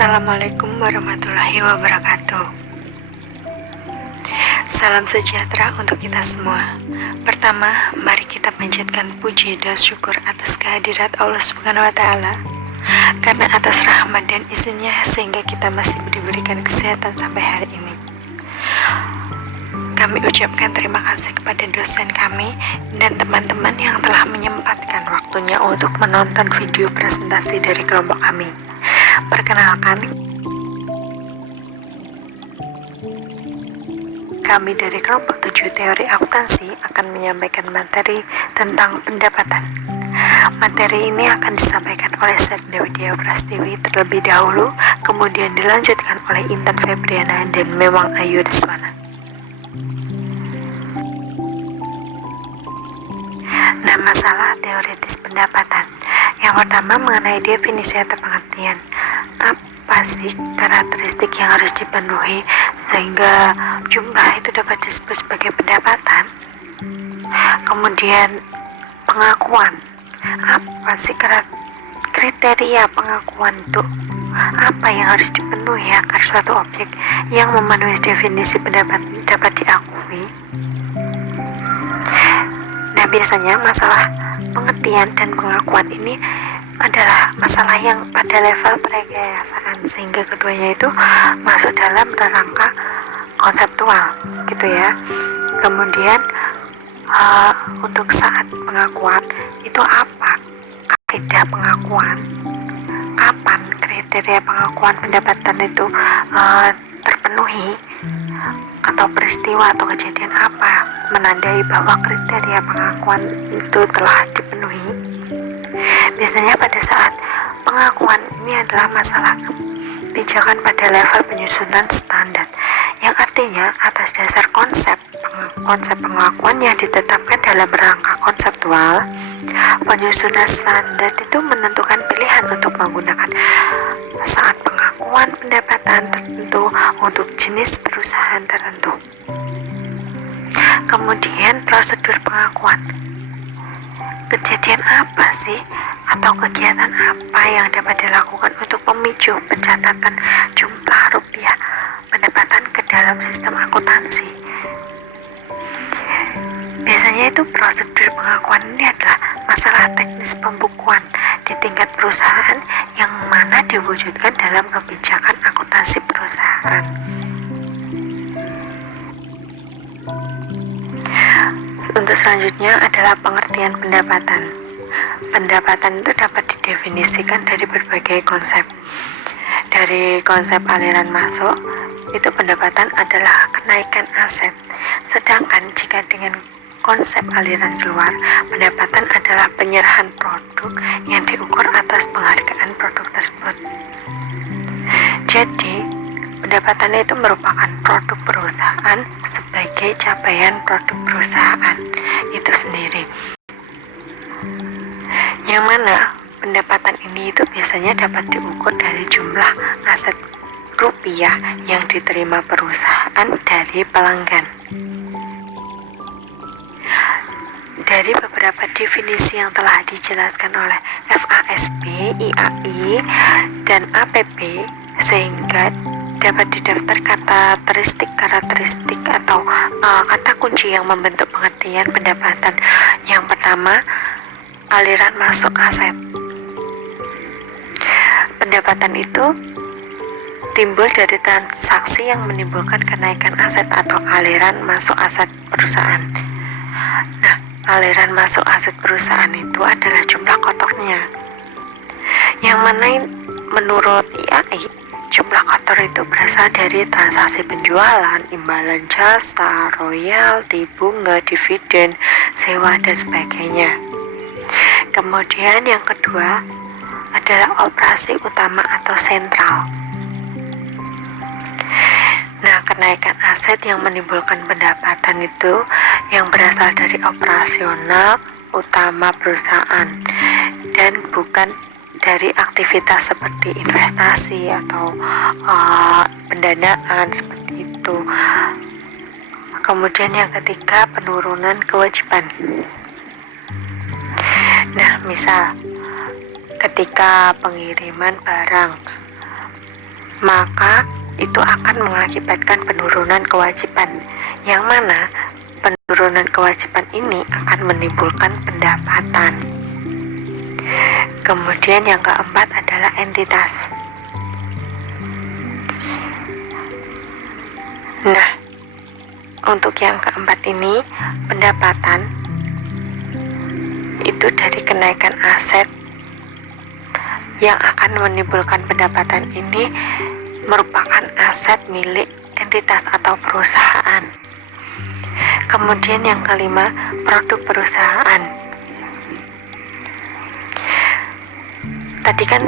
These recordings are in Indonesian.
Assalamualaikum warahmatullahi wabarakatuh. Salam sejahtera untuk kita semua. Pertama, mari kita panjatkan puji dan syukur atas kehadirat Allah Subhanahu wa taala. Karena atas rahmat dan izinnya sehingga kita masih diberikan kesehatan sampai hari ini. Kami ucapkan terima kasih kepada dosen kami dan teman-teman yang telah menyempatkan waktunya untuk menonton video presentasi dari kelompok kami. Perkenalkan, kami dari kelompok 7 teori akuntansi akan menyampaikan materi tentang pendapatan. Materi ini akan disampaikan oleh Serda Widya Prastiwi terlebih dahulu, kemudian dilanjutkan oleh Intan Febriana dan Memang Ayu Deswana. Nah, masalah teoritis pendapatan. Yang pertama mengenai definisi atau pengertian. Apa sih karakteristik yang harus dipenuhi sehingga jumlah itu dapat disebut sebagai pendapatan? Kemudian pengakuan. Apa sih kriteria pengakuan itu? Apa yang harus dipenuhi agar suatu objek yang memenuhi definisi pendapatan dapat diakui? Nah, biasanya masalah pengertian dan pengakuan ini adalah masalah yang pada level perekayasaan, sehingga keduanya itu masuk dalam rangka konseptual gitu ya. Kemudian untuk saat pengakuan itu apa kaidah pengakuan, kapan kriteria pengakuan pendapatan itu terpenuhi, atau peristiwa atau kejadian apa menandai bahwa kriteria pengakuan itu telah dipenuhi. Biasanya pada saat pengakuan ini adalah masalah kebijakan pada level penyusunan standar, yang artinya atas dasar konsep pengakuan yang ditetapkan dalam rangka konseptual, penyusunan standar itu menentukan pilihan untuk menggunakan saat pengakuan pendapatan tertentu untuk jenis perusahaan tertentu. Kemudian prosedur pengakuan. Kejadian apa sih atau kegiatan apa yang dapat dilakukan untuk memicu pencatatan jumlah rupiah pendapatan ke dalam sistem akuntansi? Biasanya itu prosedur pengakuan ini adalah masalah teknis pembukuan di tingkat perusahaan yang mana diwujudkan dalam kebijakan akuntansi perusahaan. Untuk selanjutnya adalah pengertian pendapatan. Pendapatan itu dapat didefinisikan dari berbagai konsep. Dari konsep aliran masuk, itu pendapatan adalah kenaikan aset. Sedangkan jika dengan konsep aliran keluar, pendapatan adalah penyerahan produk yang diukur atas penghargaan produk tersebut. Jadi, pendapatan itu merupakan produk perusahaan sebagai capaian produk perusahaan itu sendiri. Yang mana pendapatan ini itu biasanya dapat diukur dari jumlah aset rupiah yang diterima perusahaan dari pelanggan. Dari beberapa definisi yang telah dijelaskan oleh FASB, IAI, dan APB, sehingga dapat didaftar karakteristik atau kata kunci yang membentuk pengertian pendapatan. Yang pertama, aliran masuk aset. Pendapatan itu timbul dari transaksi yang menimbulkan kenaikan aset atau aliran masuk aset perusahaan. Nah, aliran masuk aset perusahaan itu adalah jumlah kotornya, yang mana menurut IAI jumlah kotor itu berasal dari transaksi penjualan, imbalan jasa, royalti, bunga, dividen, sewa, dan sebagainya. Kemudian yang kedua adalah operasi utama atau sentral. Nah, kenaikan aset yang menimbulkan pendapatan itu yang berasal dari operasional utama perusahaan dan bukan dari aktivitas seperti investasi atau pendanaan seperti itu. Kemudian yang ketiga, penurunan kewajiban. Nah, misal ketika pengiriman barang maka itu akan mengakibatkan penurunan kewajiban, yang mana penurunan kewajiban ini akan menimbulkan pendapatan. Kemudian yang keempat adalah entitas. Nah, untuk yang keempat ini, pendapatan itu dari kenaikan aset yang akan menimbulkan pendapatan ini merupakan aset milik entitas atau perusahaan. Kemudian yang kelima, produk perusahaan. Tadi kan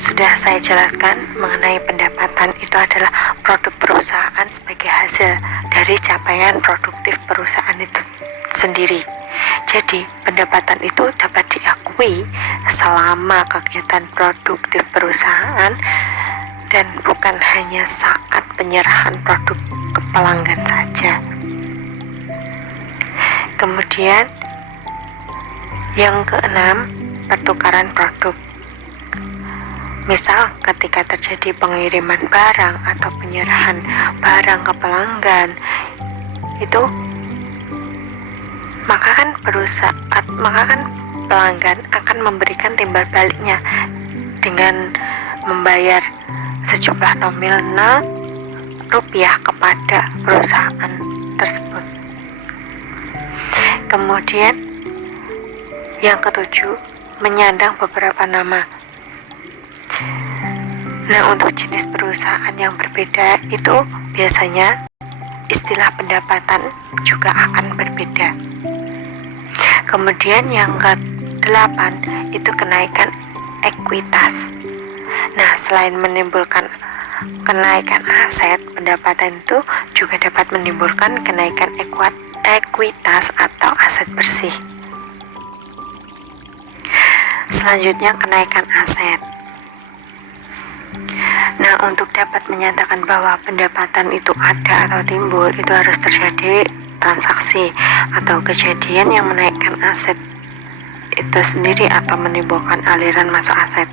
sudah saya jelaskan mengenai pendapatan itu adalah produk perusahaan sebagai hasil dari capaian produktif perusahaan itu sendiri. Jadi, pendapatan itu dapat diakui selama kegiatan produktif perusahaan dan bukan hanya saat penyerahan produk ke pelanggan saja. Kemudian, yang keenam, pertukaran produk. Misal ketika terjadi pengiriman barang atau penyerahan barang ke pelanggan, itu maka kan pelanggan akan memberikan timbal baliknya dengan membayar sejumlah nominal rupiah kepada perusahaan tersebut. Kemudian yang ketujuh, menyandang beberapa nama. Nah, untuk jenis perusahaan yang berbeda itu biasanya istilah pendapatan juga akan berbeda. Kemudian yang ke-8 itu kenaikan ekuitas. Nah, selain menimbulkan kenaikan aset, pendapatan itu juga dapat menimbulkan kenaikan ekuitas atau aset bersih. Selanjutnya, kenaikan aset. Nah, untuk dapat menyatakan bahwa pendapatan itu ada atau timbul, itu harus terjadi transaksi atau kejadian yang menaikkan aset itu sendiri atau menimbulkan aliran masuk aset.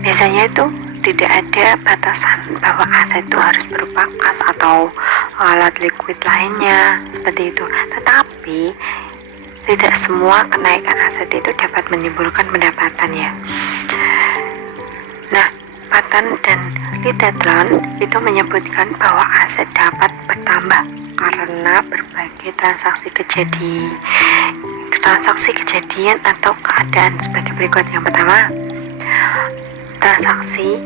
Biasanya itu tidak ada batasan bahwa aset itu harus berupa kas atau alat liquid lainnya seperti itu. Tetapi tidak semua kenaikan aset itu dapat menimbulkan pendapatan ya. Nah, Patton dan Littleton itu menyebutkan bahwa aset dapat bertambah karena berbagai transaksi kejadian atau keadaan sebagai berikut. Yang pertama, transaksi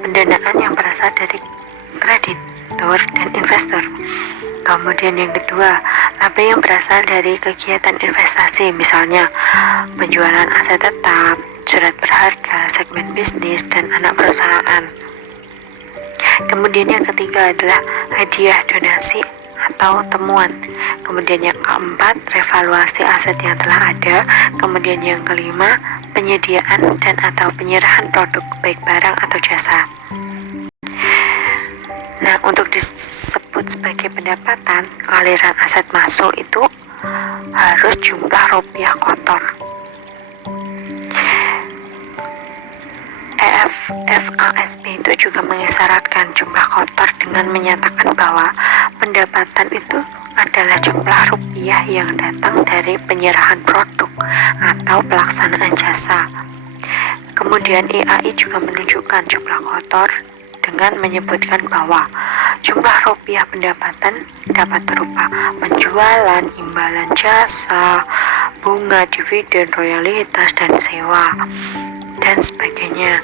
pendanaan yang berasal dari kreditor dan investor. Kemudian yang kedua, laba yang berasal dari kegiatan investasi, misalnya penjualan aset tetap, surat berharga, segmen bisnis, dan anak perusahaan. Kemudian yang ketiga adalah hadiah, donasi, atau temuan. Kemudian yang keempat, revaluasi aset yang telah ada. Kemudian yang kelima, penyediaan dan atau penyerahan produk baik barang atau jasa. Nah, untuk disebut sebagai pendapatan, aliran aset masuk itu harus jumlah rupiah kotor. FASB itu juga mengisyaratkan jumlah kotor dengan menyatakan bahwa pendapatan itu adalah jumlah rupiah yang datang dari penyerahan produk atau pelaksanaan jasa. Kemudian IAI juga menunjukkan jumlah kotor dengan menyebutkan bahwa jumlah rupiah pendapatan dapat berupa penjualan, imbalan jasa, bunga, dividen, royalitas, dan sewa, dan sebagainya.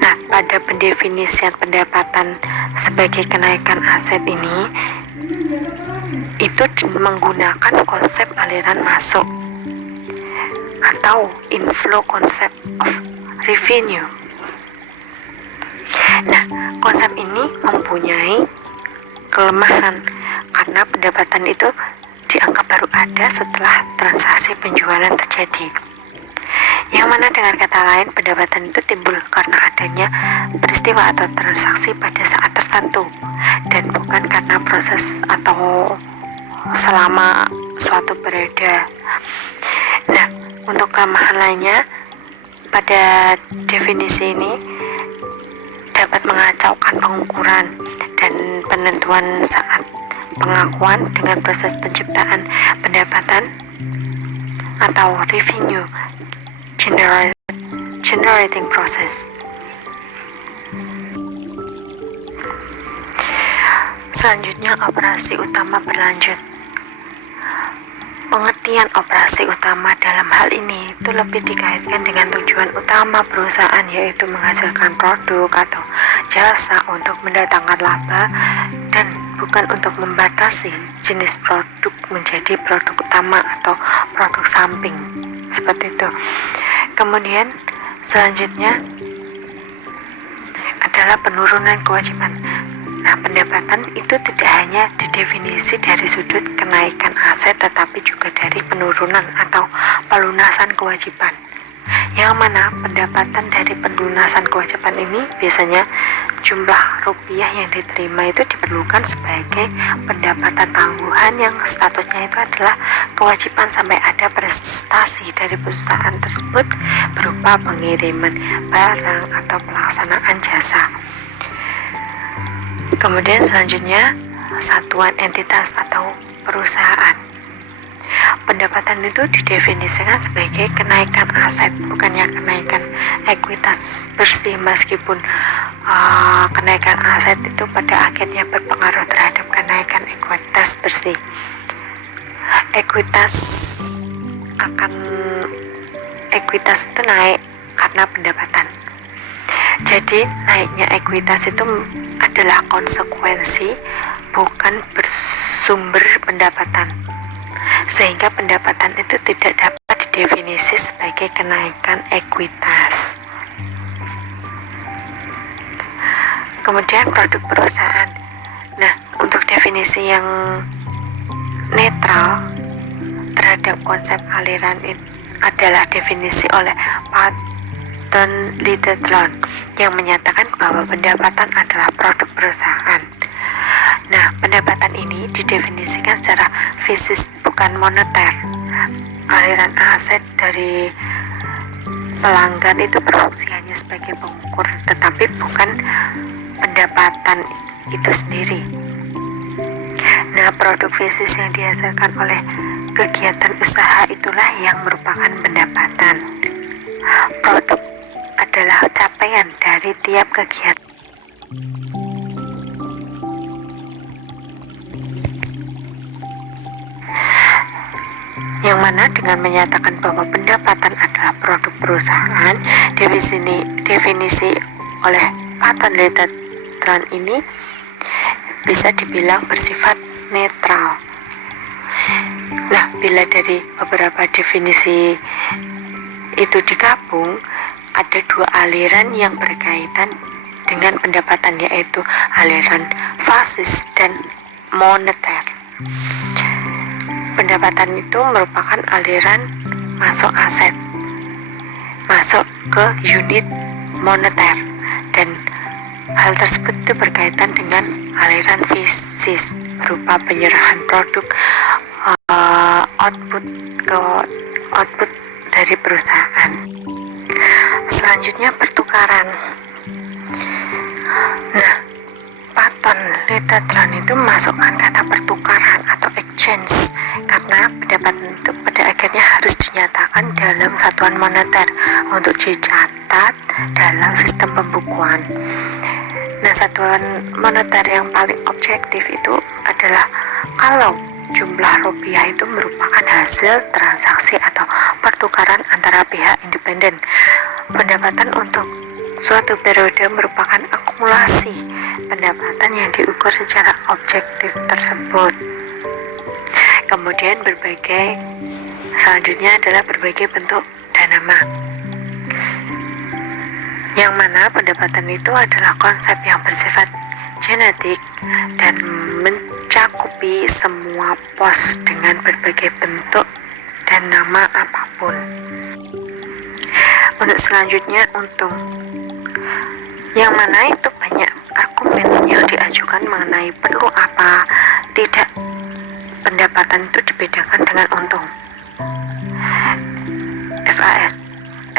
Nah, pada pendefinisian pendapatan sebagai kenaikan aset ini, itu menggunakan konsep aliran masuk atau inflow concept of revenue. Nah, konsep ini mempunyai kelemahan karena pendapatan itu dianggap baru ada setelah transaksi penjualan terjadi. Yang mana dengan kata lain, pendapatan itu timbul karena adanya peristiwa atau transaksi pada saat tertentu dan bukan karena proses atau selama suatu periode. Nah, untuk kelemahan lainnya, pada definisi ini dapat mengacaukan pengukuran dan penentuan saat pengakuan dengan proses penciptaan pendapatan atau revenue generating process. Selanjutnya, operasi utama berlanjut. Pengertian operasi utama dalam hal ini itu lebih dikaitkan dengan tujuan utama perusahaan, yaitu menghasilkan produk atau jasa untuk mendatangkan laba dan bukan untuk membatasi jenis produk menjadi produk utama atau produk samping, seperti itu. Kemudian selanjutnya adalah penurunan kewajiban. Nah, pendapatan itu tidak hanya didefinisi dari sudut kenaikan aset, tetapi juga dari penurunan atau pelunasan kewajiban. Yang mana pendapatan dari pelunasan kewajiban ini biasanya jumlah rupiah yang diterima itu diperlukan sebagai pendapatan tangguhan yang statusnya itu adalah kewajiban sampai ada prestasi dari perusahaan tersebut berupa pengiriman barang atau pelaksanaan jasa. Kemudian selanjutnya, satuan entitas atau perusahaan. Pendapatan itu didefinisikan sebagai kenaikan aset, bukannya kenaikan ekuitas bersih, meskipun kenaikan aset itu pada akhirnya berpengaruh terhadap kenaikan ekuitas bersih. Ekuitas itu naik karena pendapatan. Jadi naiknya ekuitas itu adalah konsekuensi, bukan bersumber pendapatan, sehingga pendapatan itu tidak dapat didefinisi sebagai kenaikan ekuitas. Kemudian produk perusahaan. Nah, untuk definisi yang netral terhadap konsep aliran itu adalah definisi oleh Patton Littleton yang menyatakan bahwa pendapatan adalah produk perusahaan. Nah, pendapatan ini didefinisikan secara fisik, bukan moneter. Aliran aset dari pelanggan itu berfungsi hanya sebagai pengukur, tetapi bukan pendapatan itu sendiri. Nah, produk fisik yang dihasilkan oleh kegiatan usaha itulah yang merupakan pendapatan. Produk adalah capaian dari tiap kegiatan. Yang mana dengan menyatakan bahwa pendapatan adalah produk perusahaan, definisi oleh Patton Littleton ini bisa dibilang bersifat netral. Nah, bila dari beberapa definisi itu digabung, ada dua aliran yang berkaitan dengan pendapatan, yaitu aliran fasis dan moneter. Pendapatan itu merupakan aliran masuk aset, masuk ke unit moneter, dan hal tersebut itu berkaitan dengan aliran fisis berupa penyerahan produk output dari perusahaan. Selanjutnya, pertukaran. Nah, Patton Littleton itu masukkan kata pertukaran atau exchange karena pendapatan itu pada akhirnya harus dinyatakan dalam satuan moneter untuk dicatat dalam sistem pembukuan. Nah, satuan moneter yang paling objektif itu adalah kalau jumlah rupiah itu merupakan hasil transaksi atau pertukaran antara pihak independen. Pendapatan untuk suatu periode merupakan akumulasi pendapatan yang diukur secara objektif tersebut. Kemudian selanjutnya adalah berbagai bentuk danama, yang mana pendapatan itu adalah konsep yang bersifat genetik dan mencakupi semua pos dengan berbagai bentuk dan nama apapun. Untuk selanjutnya, untung, yang mana itu banyak argumen yang diajukan mengenai perlu apa tidak pendapatan itu dibedakan dengan untung.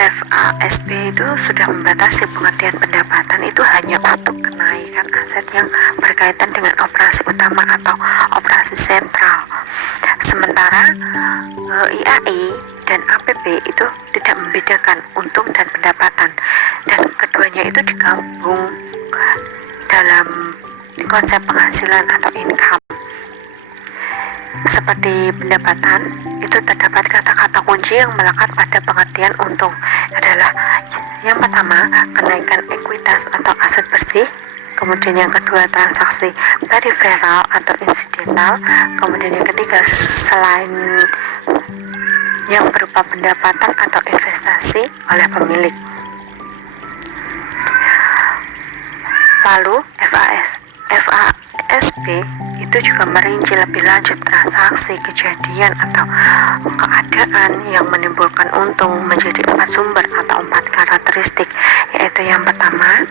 FASB itu sudah membatasi pengertian pendapatan itu hanya untuk kenaikan aset yang berkaitan dengan operasi utama atau operasi sentral. Sementara IAI dan APB itu tidak membedakan untung dan pendapatan, dan keduanya itu digabung dalam konsep penghasilan atau income. Seperti pendapatan, itu terdapat kata-kata kunci yang melekat pada pengertian untung adalah yang pertama, kenaikan ekuitas atau aset bersih, kemudian yang kedua, transaksi periferal atau insidental, kemudian yang ketiga, selain yang berupa pendapatan atau investasi oleh pemilik. Lalu FASB itu juga merinci lebih lanjut transaksi, kejadian atau keadaan yang menimbulkan untung menjadi 4 sumber atau 4 karakteristik, yaitu yang pertama,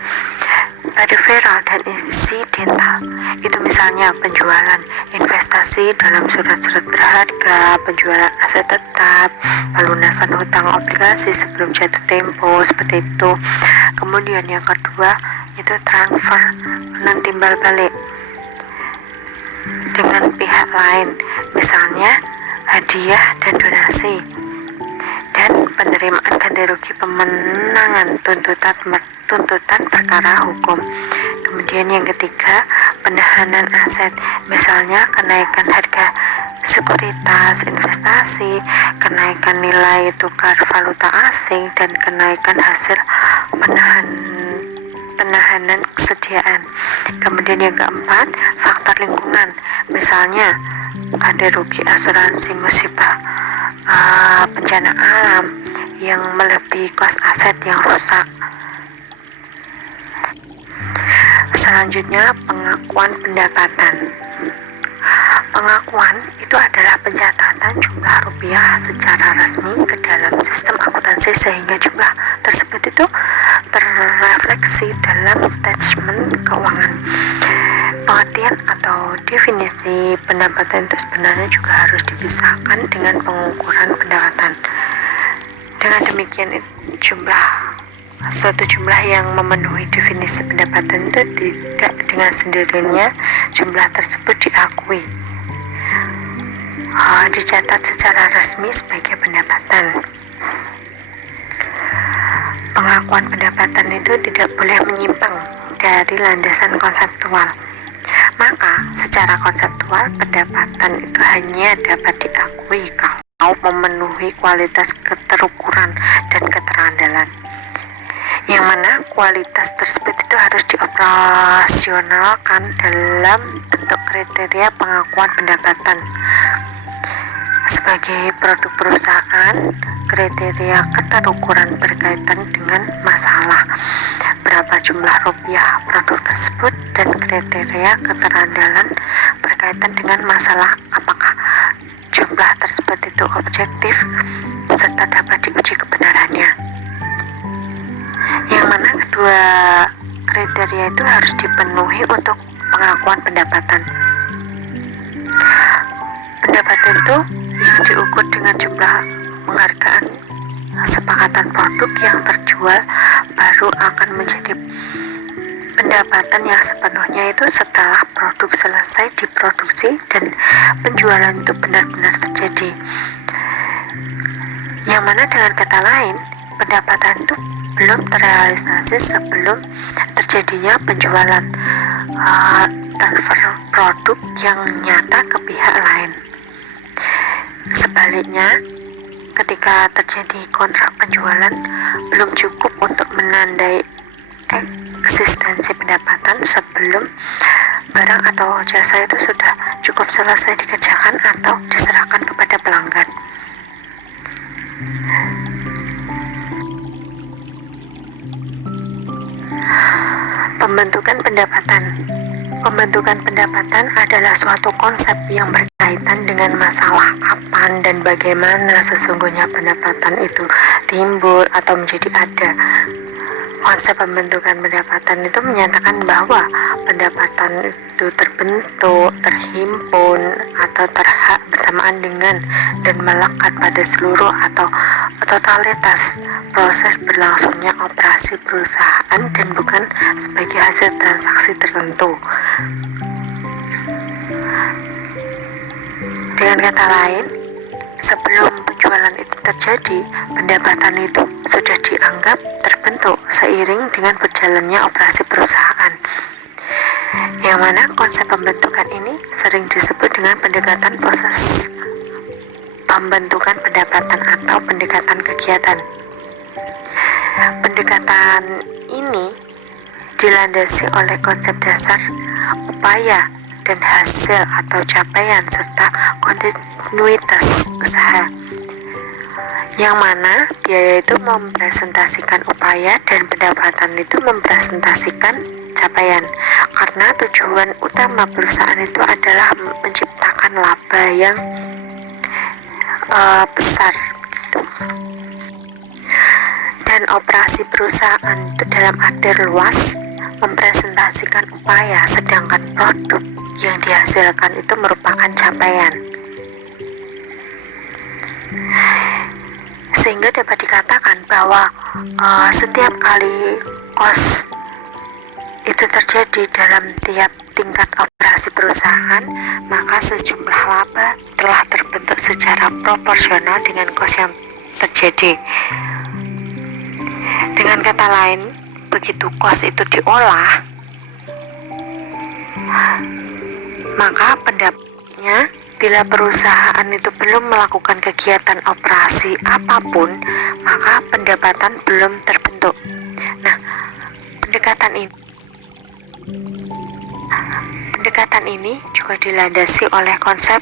periferal dan insidental. Itu misalnya penjualan investasi dalam surat-surat berharga, penjualan aset tetap, pelunasan hutang obligasi sebelum jatuh tempo, seperti itu. Kemudian yang kedua itu transfer non timbal balik dengan pihak lain, misalnya hadiah dan donasi, dan penerimaan ganti rugi pemenangan tuntutan perkara hukum. Kemudian yang ketiga, penahanan aset, misalnya kenaikan harga sekuritas investasi, kenaikan nilai tukar valuta asing, dan kenaikan hasil penahanan kesediaan. Kemudian yang keempat, faktor lingkungan, misalnya ganti rugi asuransi musibah bencana alam yang melebihi kos aset yang rusak. Selanjutnya, pengakuan pendapatan. Pengakuan itu adalah pencatatan jumlah rupiah secara resmi ke dalam sistem akuntansi sehingga jumlah tersebut itu terrefleksi dalam statement keuangan. Pengertian atau definisi pendapatan itu sebenarnya juga harus dipisahkan dengan pengukuran pendapatan. Dengan demikian, suatu jumlah yang memenuhi definisi pendapatan itu tidak dengan sendirinya jumlah tersebut diakui, dicatat secara resmi sebagai pendapatan. Pengakuan pendapatan itu tidak boleh menyimpang dari landasan konseptual. Maka secara konseptual pendapatan itu hanya dapat diakui kalau memenuhi kualitas keterukuran dan keterandalan, yang mana kualitas tersebut itu harus dioperasionalkan dalam bentuk kriteria pengakuan pendapatan. Sebagai produk perusahaan, kriteria keterukuran berkaitan dengan masalah berapa jumlah rupiah produk tersebut, dan kriteria keterandalan berkaitan dengan masalah apakah jumlah tersebut itu objektif serta dapat diuji kebenarannya. Yang mana kedua kriteria itu harus dipenuhi untuk pengakuan pendapatan. Pendapatan itu yang diukur dengan jumlah penghargaan sepakatan produk yang terjual baru akan menjadi pendapatan yang sepenuhnya itu setelah produk selesai diproduksi dan penjualan itu benar-benar terjadi. Yang mana dengan kata lain, pendapatan itu belum terrealisasi sebelum terjadinya penjualan transfer produk yang nyata ke pihak lain. Sebaliknya, ketika terjadi kontrak penjualan, belum cukup untuk menandai eksistensi pendapatan sebelum barang atau jasa itu sudah cukup selesai dikerjakan atau diserahkan kepada pelanggan. Pembentukan pendapatan. Pembentukan pendapatan adalah suatu konsep yang berkaitan dengan masalah kapan dan bagaimana sesungguhnya pendapatan itu timbul atau menjadi ada. Konsep pembentukan pendapatan itu menyatakan bahwa pendapatan itu terbentuk, terhimpun, atau terhak bersamaan dengan dan melekat pada seluruh atau totalitas proses berlangsungnya operasi perusahaan dan bukan sebagai hasil transaksi tertentu. Dengan kata lain, sebelum penjualan itu terjadi, pendapatan itu sudah dianggap terbentuk seiring dengan berjalannya operasi perusahaan. Yang mana konsep pembentukan ini sering disebut dengan pendekatan proses pembentukan pendapatan atau pendekatan kegiatan. Pendekatan ini dilandasi oleh konsep dasar upaya dan hasil atau capaian serta kontinuitas usaha, yang mana biaya itu mempresentasikan upaya dan pendapatan itu mempresentasikan capaian, karena tujuan utama perusahaan itu adalah menciptakan laba yang besar gitu. Dan operasi perusahaan itu dalam arti luas mempresentasikan upaya, sedangkan produk yang dihasilkan itu merupakan capaian. Sehingga dapat dikatakan bahwa setiap kali cost itu terjadi dalam tiap tingkat operasi perusahaan, maka sejumlah laba telah terbentuk secara proporsional dengan cost yang terjadi. Dengan kata lain, begitu cost itu diolah, maka pendapatnya bila perusahaan itu belum melakukan kegiatan operasi apapun, maka pendapatan belum terbentuk. Nah, pendekatan ini juga dilandasi oleh konsep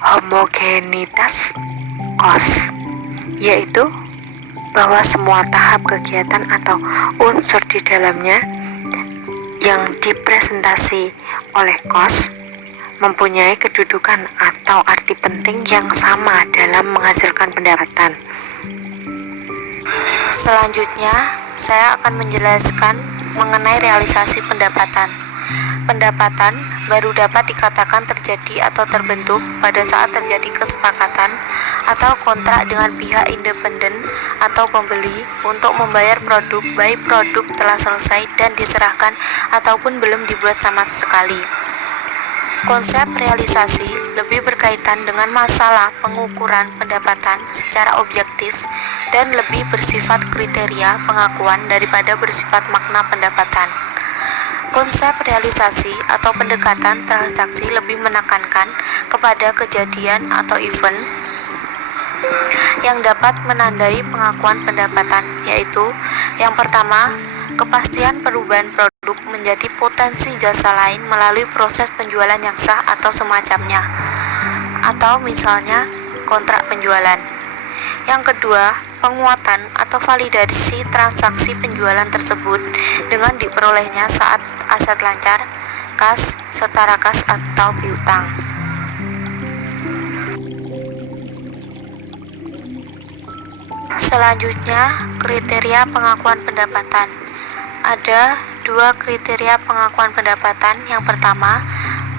homogenitas cost, yaitu bahwa semua tahap kegiatan atau unsur di dalamnya yang dipresentasi oleh cost mempunyai kedudukan atau arti penting yang sama dalam menghasilkan pendapatan. Selanjutnya, saya akan menjelaskan mengenai realisasi pendapatan. Pendapatan baru dapat dikatakan terjadi atau terbentuk pada saat terjadi kesepakatan atau kontrak dengan pihak independen atau pembeli untuk membayar produk, baik produk telah selesai dan diserahkan ataupun belum dibuat sama sekali. Konsep realisasi lebih berkaitan dengan masalah pengukuran pendapatan secara objektif dan lebih bersifat kriteria pengakuan daripada bersifat makna pendapatan. Konsep realisasi atau pendekatan transaksi lebih menekankan kepada kejadian atau event yang dapat menandai pengakuan pendapatan, yaitu yang pertama, kepastian perubahan produk menjadi potensi jasa lain melalui proses penjualan yang sah atau semacamnya, atau misalnya kontrak penjualan. Yang kedua, penguatan atau validasi transaksi penjualan tersebut dengan diperolehnya saat aset lancar, kas, setara kas, atau piutang. Selanjutnya, kriteria pengakuan pendapatan. Ada dua kriteria pengakuan pendapatan. Yang pertama,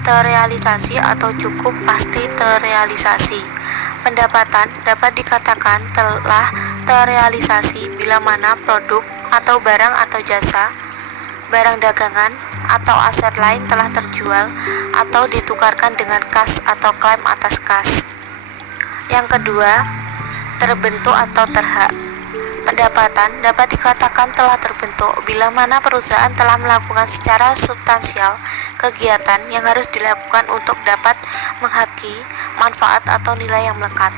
terrealisasi atau cukup pasti terrealisasi. Pendapatan dapat dikatakan telah terrealisasi bila mana produk atau barang atau jasa, barang dagangan atau aset lain telah terjual atau ditukarkan dengan kas atau klaim atas kas. Yang kedua, terbentuk atau terhak. Pendapatan dapat dikatakan telah terbentuk bila mana perusahaan telah melakukan secara substansial kegiatan yang harus dilakukan untuk dapat menghaki manfaat atau nilai yang melekat.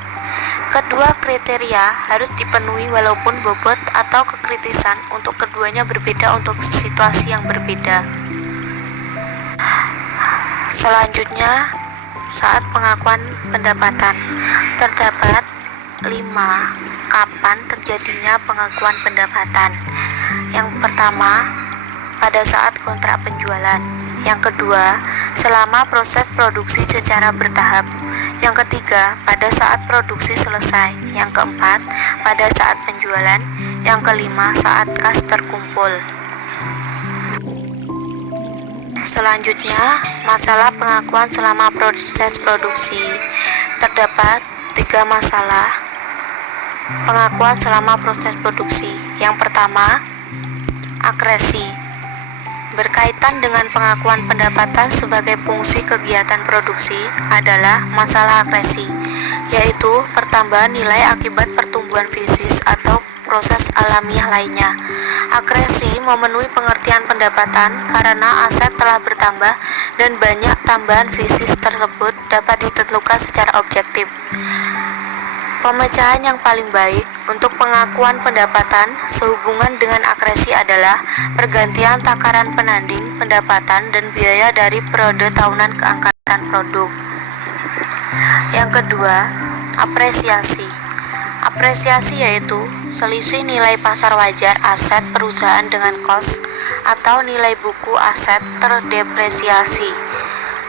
Kedua kriteria harus dipenuhi walaupun bobot atau kekritisan untuk keduanya berbeda untuk situasi yang berbeda. Selanjutnya, saat pengakuan pendapatan, terdapat 5 kapan terjadinya pengakuan pendapatan. Yang pertama, pada saat kontrak penjualan. Yang kedua, selama proses produksi secara bertahap. Yang ketiga, pada saat produksi selesai. Yang keempat, pada saat penjualan. Yang kelima, saat kas terkumpul. Selanjutnya, masalah pengakuan selama proses produksi. Terdapat 3 masalah pengakuan selama proses produksi. Yang pertama, akresi. Berkaitan dengan pengakuan pendapatan sebagai fungsi kegiatan produksi adalah masalah akresi, yaitu pertambahan nilai akibat pertumbuhan fisik atau proses alamiah lainnya. Akresi memenuhi pengertian pendapatan karena aset telah bertambah dan banyak tambahan fisik tersebut dapat ditentukan secara objektif. Pemecahan yang paling baik untuk pengakuan pendapatan sehubungan dengan akresi adalah pergantian takaran penanding pendapatan dan biaya dari periode tahunan keangkatan produk. Yang kedua, apresiasi. Apresiasi yaitu selisih nilai pasar wajar aset perusahaan dengan kos atau nilai buku aset terdepresiasi.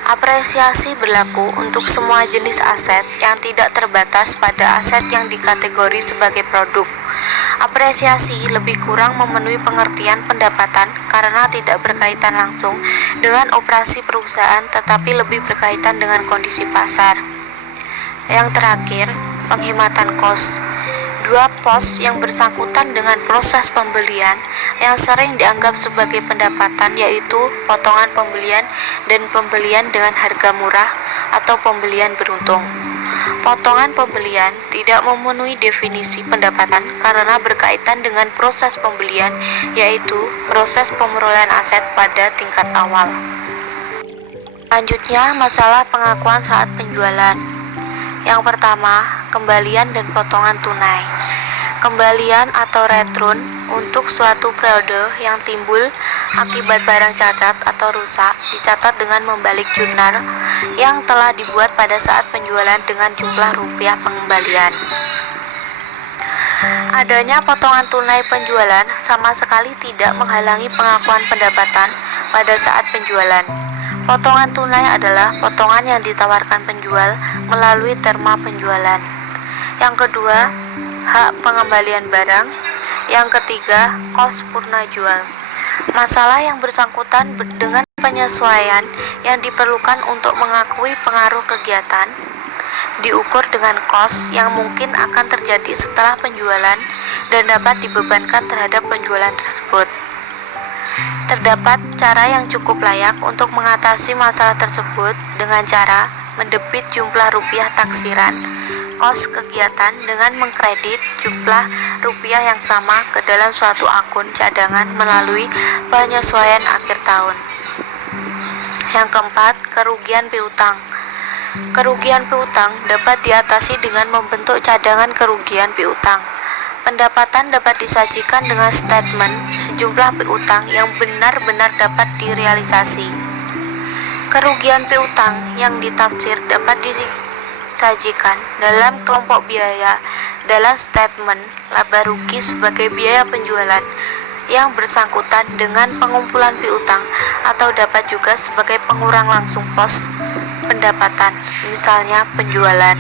Apresiasi berlaku untuk semua jenis aset yang tidak terbatas pada aset yang dikategori sebagai produk. Apresiasi lebih kurang memenuhi pengertian pendapatan karena tidak berkaitan langsung dengan operasi perusahaan tetapi lebih berkaitan dengan kondisi pasar. Yang terakhir, penghematan kos. 2 pos yang bersangkutan dengan proses pembelian yang sering dianggap sebagai pendapatan yaitu potongan pembelian dan pembelian dengan harga murah atau pembelian beruntung. Potongan pembelian tidak memenuhi definisi pendapatan karena berkaitan dengan proses pembelian yaitu proses pemerolehan aset pada tingkat awal. Selanjutnya, masalah pengakuan saat penjualan. Yang pertama, kembalian dan potongan tunai. Kembalian atau return untuk suatu periode yang timbul akibat barang cacat atau rusak dicatat dengan membalik jurnal yang telah dibuat pada saat penjualan dengan jumlah rupiah pengembalian. Adanya potongan tunai penjualan sama sekali tidak menghalangi pengakuan pendapatan pada saat penjualan. Potongan tunai adalah potongan yang ditawarkan penjual melalui terma penjualan. Yang kedua, hak pengembalian barang. Yang ketiga, kos purna jual. Masalah yang bersangkutan dengan penyesuaian yang diperlukan untuk mengakui pengaruh kegiatan diukur dengan kos yang mungkin akan terjadi setelah penjualan dan dapat dibebankan terhadap penjualan tersebut. Terdapat cara yang cukup layak untuk mengatasi masalah tersebut dengan cara mendebit jumlah rupiah taksiran kos kegiatan dengan mengkredit jumlah rupiah yang sama ke dalam suatu akun cadangan melalui penyesuaian akhir tahun. Yang keempat, kerugian piutang. Kerugian piutang dapat diatasi dengan membentuk cadangan kerugian piutang. Pendapatan dapat disajikan dengan statement sejumlah piutang yang benar-benar dapat direalisasi. Kerugian piutang yang ditafsir dapat disajikan dalam kelompok biaya dalam statement laba rugi sebagai biaya penjualan yang bersangkutan dengan pengumpulan piutang atau dapat juga sebagai pengurang langsung pos pendapatan, misalnya penjualan.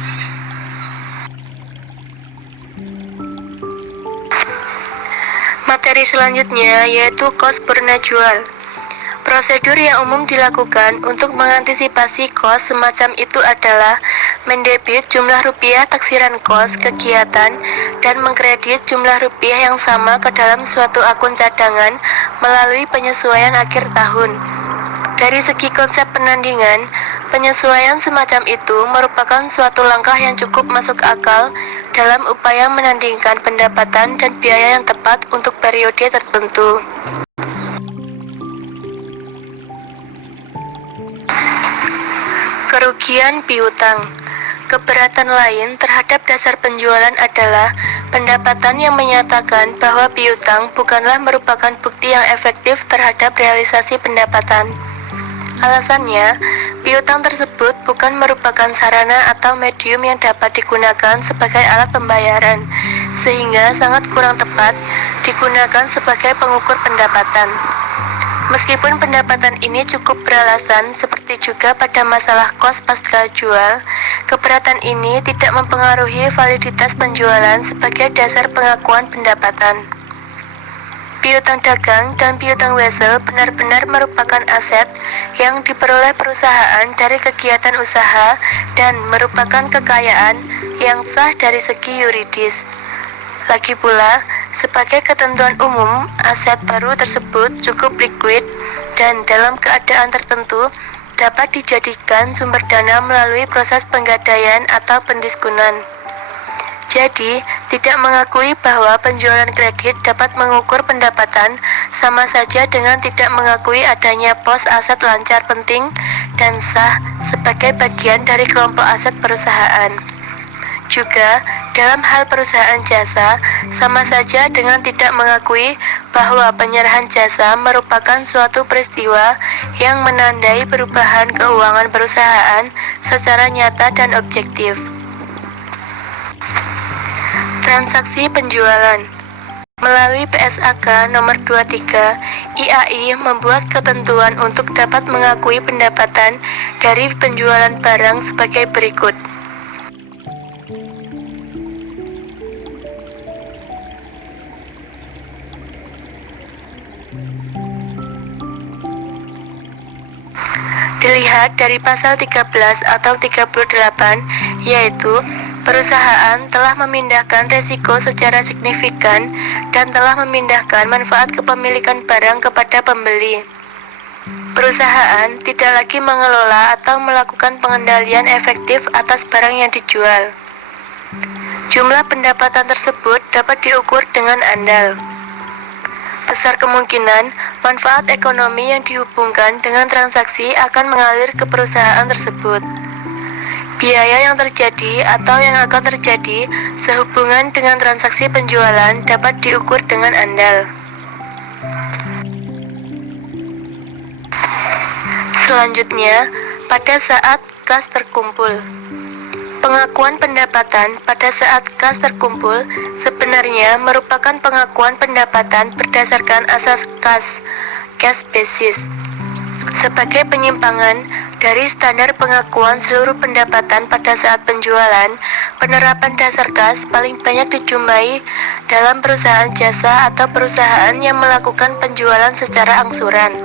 Materi selanjutnya yaitu kos purna jual. Prosedur yang umum dilakukan untuk mengantisipasi kos semacam itu adalah mendebit jumlah rupiah taksiran kos kegiatan dan mengkredit jumlah rupiah yang sama ke dalam suatu akun cadangan melalui penyesuaian akhir tahun. Dari segi konsep penandingan, penyesuaian semacam itu merupakan suatu langkah yang cukup masuk akal dalam upaya menandingkan pendapatan dan biaya yang tepat untuk periode tertentu. Kerugian piutang. Keberatan lain terhadap dasar penjualan adalah pendapatan yang menyatakan bahwa piutang bukanlah merupakan bukti yang efektif terhadap realisasi pendapatan. Alasannya, piutang tersebut bukan merupakan sarana atau medium yang dapat digunakan sebagai alat pembayaran, sehingga sangat kurang tepat digunakan sebagai pengukur pendapatan. Meskipun pendapatan ini cukup beralasan, seperti juga pada masalah kos pasca jual, keberatan ini tidak mempengaruhi validitas penjualan sebagai dasar pengakuan pendapatan. Piutang dagang dan piutang wesel benar-benar merupakan aset yang diperoleh perusahaan dari kegiatan usaha dan merupakan kekayaan yang sah dari segi yuridis. Lagi pula, sebagai ketentuan umum, aset baru tersebut cukup liquid dan dalam keadaan tertentu dapat dijadikan sumber dana melalui proses penggadaian atau pendiskunan. Jadi, tidak mengakui bahwa penjualan kredit dapat mengukur pendapatan sama saja dengan tidak mengakui adanya pos aset lancar penting dan sah sebagai bagian dari kelompok aset perusahaan. Juga, dalam hal perusahaan jasa, sama saja dengan tidak mengakui bahwa penyerahan jasa merupakan suatu peristiwa yang menandai perubahan keuangan perusahaan secara nyata dan objektif. Transaksi penjualan. Melalui PSAK nomor 23, IAI membuat ketentuan untuk dapat mengakui pendapatan dari penjualan barang sebagai berikut. Dilihat dari pasal 13 atau 38, yaitu perusahaan telah memindahkan resiko secara signifikan dan telah memindahkan manfaat kepemilikan barang kepada pembeli. Perusahaan tidak lagi mengelola atau melakukan pengendalian efektif atas barang yang dijual. Jumlah pendapatan tersebut dapat diukur dengan andal. Besar kemungkinan manfaat ekonomi yang dihubungkan dengan transaksi akan mengalir ke perusahaan tersebut. Biaya yang terjadi atau yang akan terjadi sehubungan dengan transaksi penjualan dapat diukur dengan andal. Selanjutnya, pada saat kas terkumpul. Pengakuan pendapatan pada saat kas terkumpul sebenarnya merupakan pengakuan pendapatan berdasarkan asas kas, cash basis. Sebagai penyimpangan dari standar pengakuan seluruh pendapatan pada saat penjualan, penerapan dasar kas paling banyak dijumpai dalam perusahaan jasa atau perusahaan yang melakukan penjualan secara angsuran.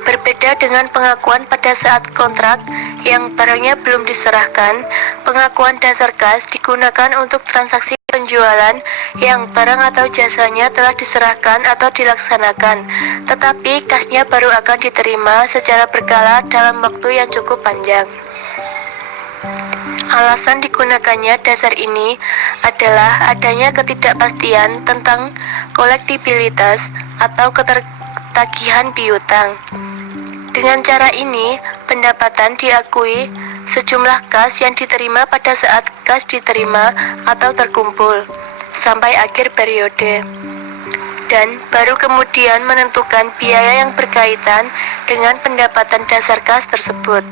Berbeda dengan pengakuan pada saat kontrak yang barangnya belum diserahkan, pengakuan dasar kas digunakan untuk transaksi penjualan yang barang atau jasanya telah diserahkan atau dilaksanakan, tetapi kasnya baru akan diterima secara berkala dalam waktu yang cukup panjang. Alasan digunakannya dasar ini adalah adanya ketidakpastian tentang kolektibilitas atau ketertagihan piutang. Dengan cara ini, pendapatan diakui sejumlah kas yang diterima pada saat kas diterima atau terkumpul sampai akhir periode, dan baru kemudian menentukan biaya yang berkaitan dengan pendapatan dasar kas tersebut.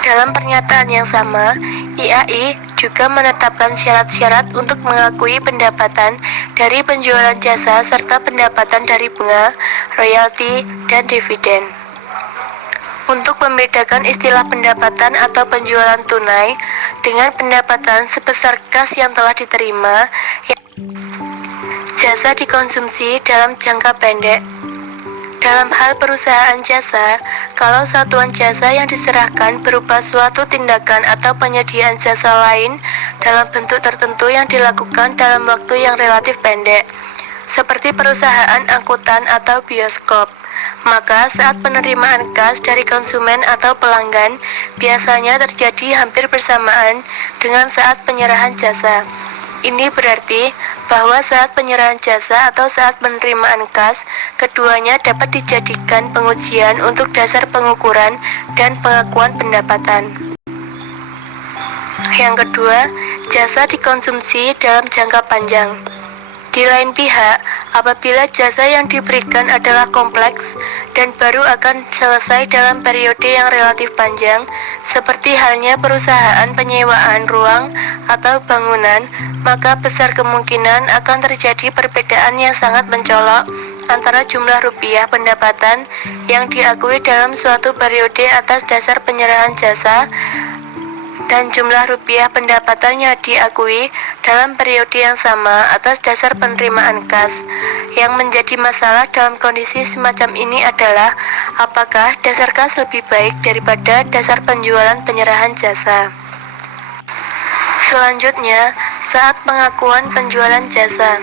Dalam pernyataan yang sama, IAI juga menetapkan syarat-syarat untuk mengakui pendapatan dari penjualan jasa serta pendapatan dari bunga, royalti, dan dividen. Untuk membedakan istilah pendapatan atau penjualan tunai dengan pendapatan sebesar kas yang telah diterima, jasa dikonsumsi dalam jangka pendek. Dalam hal perusahaan jasa, kalau satuan jasa yang diserahkan berupa suatu tindakan atau penyediaan jasa lain dalam bentuk tertentu yang dilakukan dalam waktu yang relatif pendek, seperti perusahaan angkutan atau bioskop, maka saat penerimaan kas dari konsumen atau pelanggan biasanya terjadi hampir bersamaan dengan saat penyerahan jasa. Ini berarti bahwa saat penyerahan jasa atau saat penerimaan kas, keduanya dapat dijadikan pengujian untuk dasar pengukuran dan pengakuan pendapatan. Yang kedua, jasa dikonsumsi dalam jangka panjang. Di lain pihak, apabila jasa yang diberikan adalah kompleks dan baru akan selesai dalam periode yang relatif panjang, seperti halnya perusahaan penyewaan ruang atau bangunan, maka besar kemungkinan akan terjadi perbedaan yang sangat mencolok antara jumlah rupiah pendapatan yang diakui dalam suatu periode atas dasar penyerahan jasa dan jumlah rupiah pendapatannya diakui dalam periode yang sama atas dasar penerimaan kas. Yang menjadi masalah dalam kondisi semacam ini adalah apakah dasar kas lebih baik daripada dasar penjualan penyerahan jasa. Selanjutnya, saat pengakuan penjualan jasa,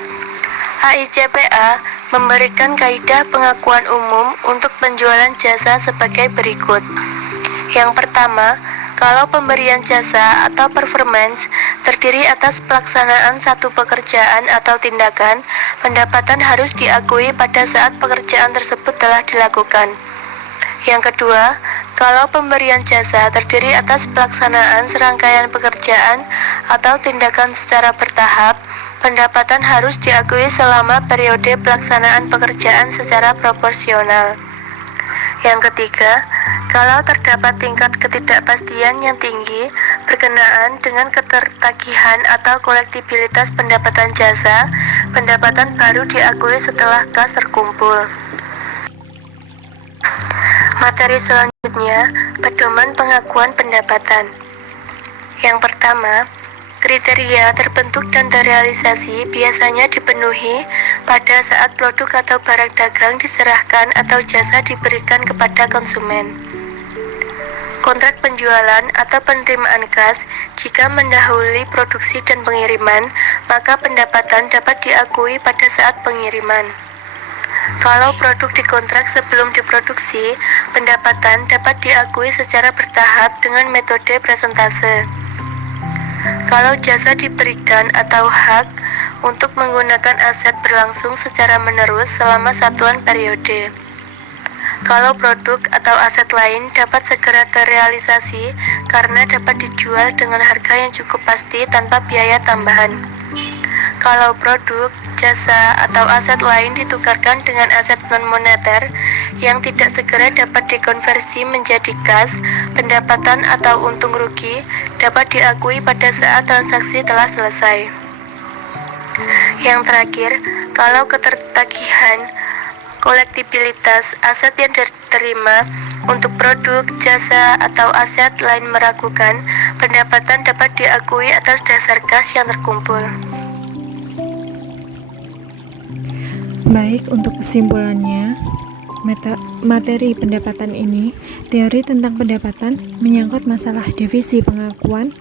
HICPA memberikan kaidah pengakuan umum untuk penjualan jasa sebagai berikut. Yang pertama, kalau pemberian jasa atau performance terdiri atas pelaksanaan satu pekerjaan atau tindakan, pendapatan harus diakui pada saat pekerjaan tersebut telah dilakukan. Yang kedua, kalau pemberian jasa terdiri atas pelaksanaan serangkaian pekerjaan atau tindakan secara bertahap, pendapatan harus diakui selama periode pelaksanaan pekerjaan secara proporsional. Yang ketiga, kalau terdapat tingkat ketidakpastian yang tinggi berkenaan dengan ketertagihan atau kolektibilitas pendapatan jasa, pendapatan baru diakui setelah kas terkumpul. Materi selanjutnya, pedoman pengakuan pendapatan. Yang pertama, kriteria terbentuk dan terrealisasi biasanya dipenuhi pada saat produk atau barang dagang diserahkan atau jasa diberikan kepada konsumen. Kontrak penjualan atau penerimaan kas jika mendahului produksi dan pengiriman, maka pendapatan dapat diakui pada saat pengiriman. Kalau produk dikontrak sebelum diproduksi, pendapatan dapat diakui secara bertahap dengan metode presentase. Kalau jasa diberikan atau hak untuk menggunakan aset berlangsung secara menerus selama satuan periode. Kalau produk atau aset lain dapat segera terrealisasi karena dapat dijual dengan harga yang cukup pasti tanpa biaya tambahan. Kalau produk, jasa, atau aset lain ditukarkan dengan aset non-moneter yang tidak segera dapat dikonversi menjadi kas, pendapatan atau untung rugi dapat diakui pada saat transaksi telah selesai. Yang terakhir, kalau ketertagihan kolektibilitas aset yang diterima untuk produk, jasa, atau aset lain meragukan, pendapatan dapat diakui atas dasar kas yang terkumpul. Baik, untuk kesimpulannya, materi pendapatan ini, teori tentang pendapatan menyangkut masalah definisi pengakuan,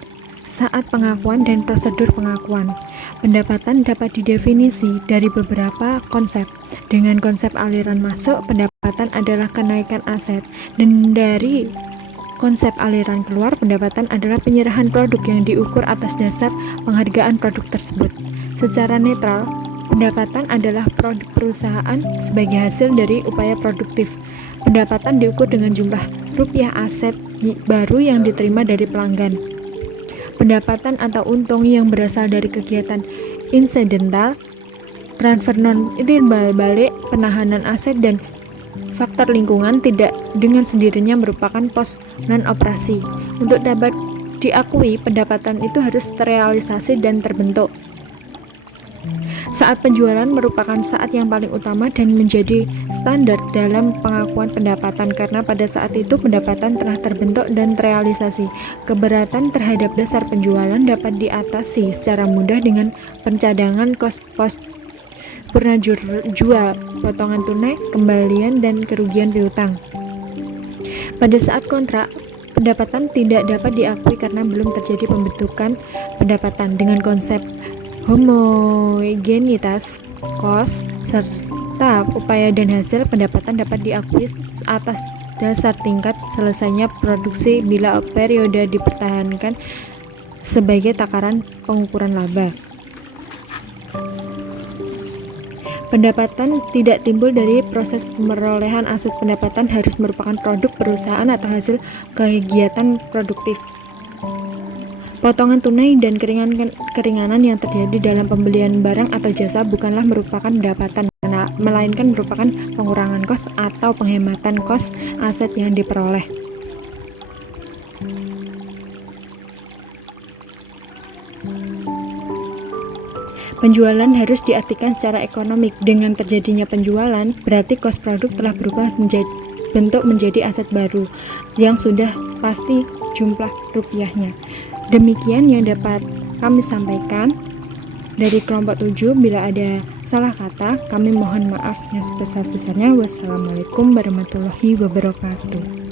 saat pengakuan, dan prosedur pengakuan. Pendapatan dapat didefinisi dari beberapa konsep. Dengan konsep aliran masuk, pendapatan adalah kenaikan aset, dan dari konsep aliran keluar, pendapatan adalah penyerahan produk yang diukur atas dasar penghargaan produk tersebut. Secara netral, pendapatan adalah produk perusahaan sebagai hasil dari upaya produktif. Pendapatan diukur dengan jumlah rupiah aset baru yang diterima dari pelanggan. Pendapatan atau untung yang berasal dari kegiatan insidental, transfer non-timbal balik, penahanan aset, dan faktor lingkungan tidak dengan sendirinya merupakan pos non-operasi. Untuk dapat diakui, pendapatan itu harus terrealisasi dan terbentuk. Saat penjualan merupakan saat yang paling utama dan menjadi standar dalam pengakuan pendapatan karena pada saat itu pendapatan telah terbentuk dan terrealisasi. Keberatan terhadap dasar penjualan dapat diatasi secara mudah dengan pencadangan kos pos purna jual, potongan tunai, kembalian, dan kerugian piutang. Pada saat kontrak, pendapatan tidak dapat diakui karena belum terjadi pembentukan pendapatan dengan konsep homogenitas kos serta upaya dan hasil. Pendapatan dapat diakui atas dasar tingkat selesainya produksi bila periode dipertahankan sebagai takaran pengukuran laba. Pendapatan tidak timbul dari proses perolehan aset. Pendapatan harus merupakan produk perusahaan atau hasil kegiatan produktif. Potongan tunai dan keringanan yang terjadi dalam pembelian barang atau jasa bukanlah merupakan pendapatan, melainkan merupakan pengurangan kos atau penghematan kos aset yang diperoleh. Penjualan harus diartikan secara ekonomik. Dengan terjadinya penjualan, berarti kos produk telah berubah bentuk menjadi aset baru yang sudah pasti jumlah rupiahnya. Demikian yang dapat kami sampaikan. Dari kelompok 7, bila ada salah kata, kami mohon maaf yang sebesar-besarnya. Wassalamualaikum warahmatullahi wabarakatuh.